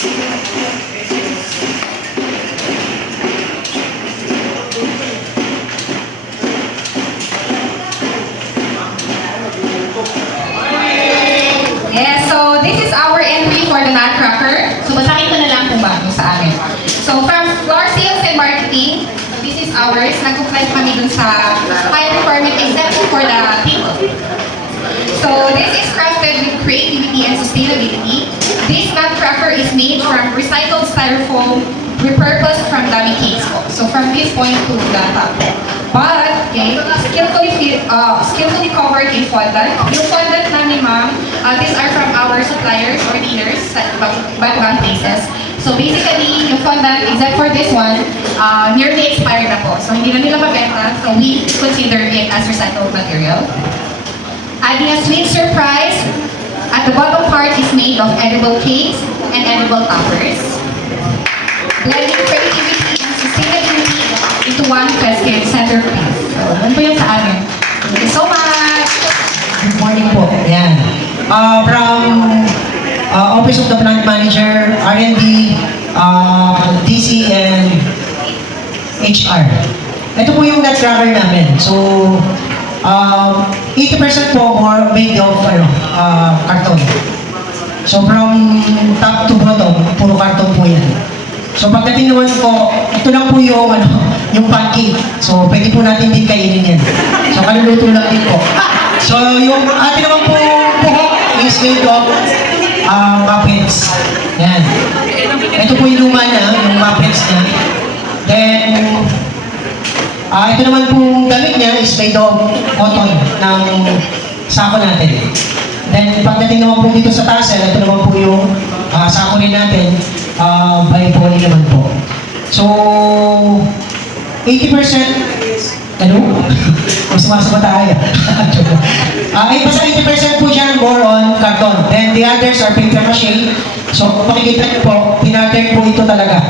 Yes, so this is our entry for the Nutcracker. So basahin ko na lang kung bago sa amin. So from floor sales and marketing, this is ours. Nag-apply kami dun sa high requirement exemption for the table. So this is crafted with creativity and sustainability. This Nutcracker is made from recycled styrofoam, repurposed from dummy cakes po. So from this point to the top. But, okay, skillfully covered in fondant. Yung fondant namin, ma'am, these are from our suppliers or dealers sa iba't places. So basically, yung fondant, except for this one, nearly expired na po. So hindi na nila mabenta, so we consider it as recycled material. Adding a sweet surprise, at the bottom part is made of edible cakes and edible toppers. Blending creativity and sustainability into one festive centerpiece. So, yun po yun sa amin. Thank you so much! Good morning po. Ayan. From Office of the Plant Manager, R&D, DC, and HR. Ito po yung Nutcracker namin. So, 80% po more made of carton. So, from top to bottom, puro carton po yan. So pagdating naman po, ito lang po yung, yung pancake. So pwede po natin din kainin yan. So kaluluto lang din po. So yung atin naman po buhok is made of muffins. Yan. Ito po yung luma na, yung muffins niya. Then, ito naman pong damit niya is made of cotton ng sako natin. Then pagdating naman po dito sa tassel, ito naman po yung sako rin natin. By poly naman po. So, 80% ano? Mas sumasama tayo. Basta 80% po siya more on carton. Then the others are paper mache. So, makikita niyo po, pinattern po ito talaga.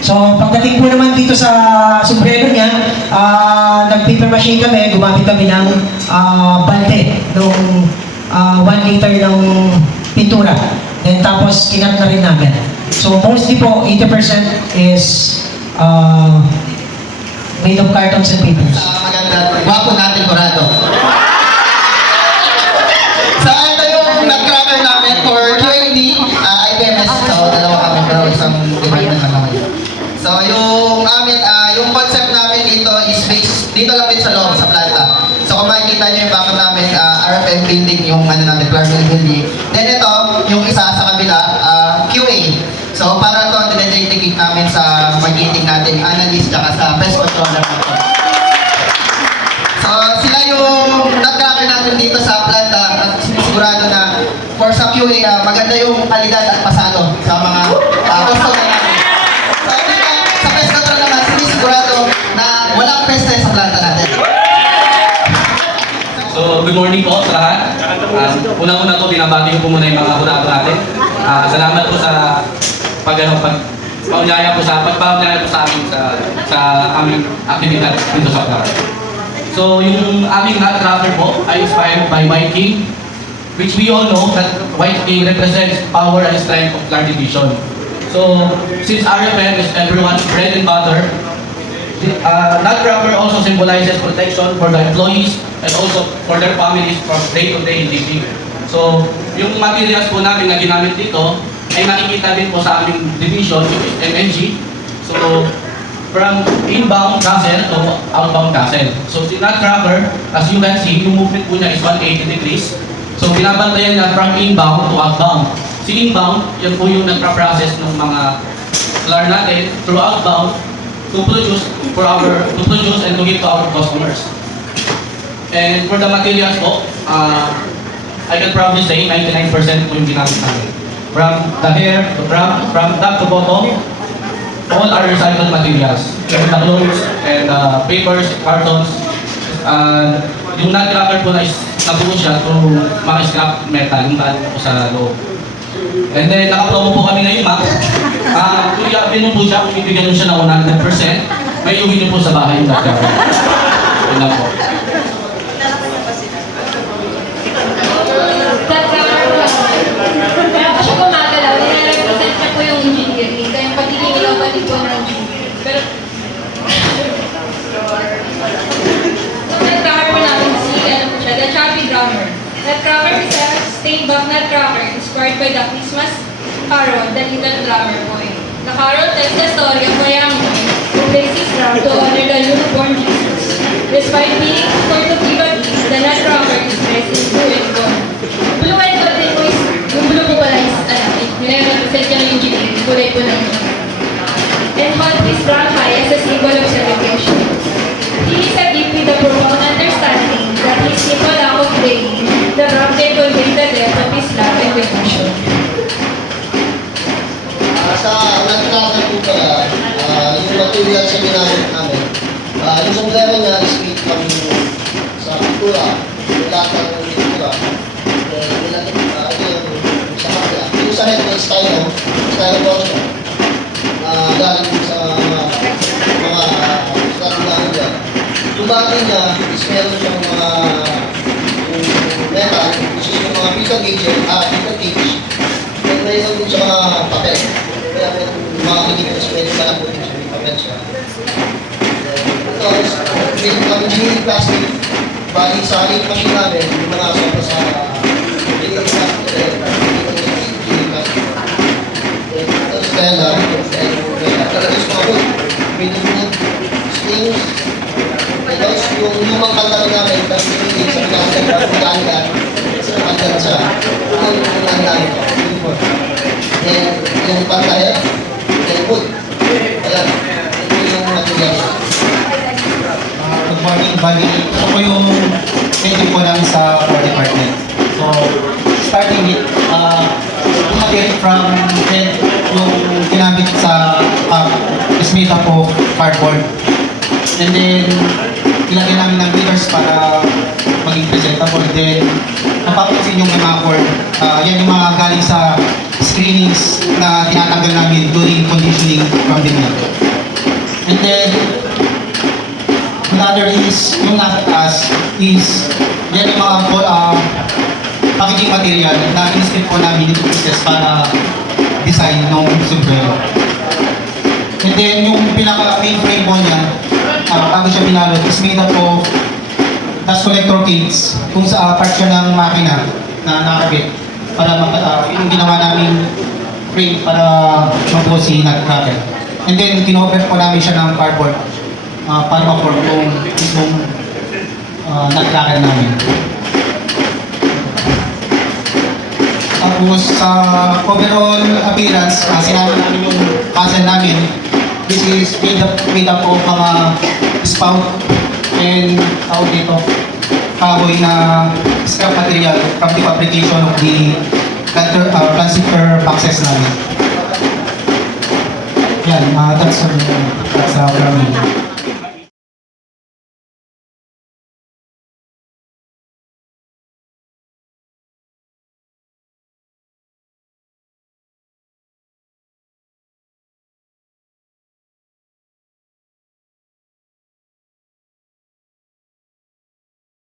So, pagdating po naman dito sa sombrero niya, nag-paper mache kami, gumamit kami ng balte, nung 1 liter ng pintura. Then tapos, kinat na rin namin. So mostly po, 80% is made of cartons and papers. Maganda, gwapo natin, Corrado. So ito yung Nutcracker namin for QAD, IBMS. So dalawa kami, pero isang demand na kami. So yung amin, yung concept namin dito is based, dito lang din sa loob, sa planta. So kung makikita nyo yung baka namin, RFM building, yung natin, Clarville building. Then ito, yung isa sa kabila, QA. So, para ito, dinededicate namin sa mag-meeting natin, analyst, tsaka sa pest controller natin. So, sila yung Nutcracker natin dito sa planta at sinisigurado na for sa QA, maganda yung kalidad at pasado sa mga customer natin. So, dito, sa pest control naman, sinisigurado na walang peste sa planta natin. So, good morning po sa lahat. Unang-una po, binabati ko po muna yung mga kunado natin. Salamat po sa pagpaunyaya po sa amin sa aming aktibidad dito sa Clark. So, yung aming Nutcracker po ay inspired by White King, which we all know that White King represents power and strength of Clark Division. So, since RFM is everyone's bread and butter, Nutcracker also symbolizes protection for the employees and also for their families from day-to-day living. So, yung materials po namin na ginamit dito ay makikita din po sa aming division, which is MNG. So, from inbound castle to outbound castle. So, si Nutcracker, as you can see, yung movement po niya is 180 degrees. So, binabantayan niya from inbound to outbound. Si inbound, yan po yung nagpa-process ng mga flour natin through outbound to produce and to give to our customers. And for the materials po, I can probably say 99% po yung ginamit namin. From the hair, from top to bottom, all are recycled materials. Even the clothes and papers, cartons. Yung Nutcracker po na nabuo siya through mga scrap metal, yung daan po sa loob. And then, naka-promo po kami ngayon, Max. Kung i-upin mo po siya, kung ibigyan mo siya ng 100%, may iuwi niyo po sa bahay yung Nutcracker. Yun lang po. Kaya po siya gumagalaw, nire-represent niya po yung Stained back nutcracker inspired by the Christmas carol, The Little Drummer Boy. The carol tells the story of a young boy who plays his drum to honor the newborn Jesus. Despite being forced to give a gift, the nutcracker is dressed in blue and gold. Blue and gold din po is, yung blue po pala is, nire-represent niya yung engineering, kulay po ng and hold his brown eye as a symbol of celebration. He is a gift with a profound understanding that his simple act of playing the drum can convey the depth of his love and devotion. Sa nagkakaroon po pala, yung material sa ginamit namin, yung sombrero niya is made from sa pintura, lahat ng pintura. Sa kapila. Yung sa head ng stylo portion, galing sa mga natin dyan. Yung body niya is meron siyang mga metal, which is yung mga pizza gauge, and mayroon din sa mga papel. Kaya mga kinipas, pwede ka lang po din sa papel siya. Ito is made from engineering plastic. Bali sa late machine namin, yung mga sobra sa engineering plastic. Engineering plastic. Ito is Stella. Talaga is mga wood. Made of wood. Strings. Tapos yung lumang kanta namin, tapos yung sa pinakasal, sa kanta siya. Yung ang namin. Then, yung pantahe, then wood. Ayan. Ito yung material. Good morning, bali. Ito po yung entry po namin sa core department. So, starting with, material from head, yung ginamit sa is made up of cardboard. And then, ilagay namin ng glitters para maging presentable. Then, mapapansin yung mga cord. Yan yung mga galing sa screenings na tinatanggal namin during conditioning from the mill. And then, another is, yung nasa taas is, yan yung mga packaging material na in-strip po namin yung pieces para design ng sombrero. And then, yung pinaka-main frame po niya, bago siya binalot, is made up of dust collector cage kung sa part siya ng makina na nakakabit para yung ginawa namin frame para mag-go si nutcracker. And then, kinover po namin siya ng cardboard para ma-form yung mismong nutcracker namin. Tapos sa overall appearance, sinama namin yung castle namin. This is made up of mga spout and tawag dito, kahoy na scrap material from the fabrication of the transistor boxes namin. Yan, that's from me.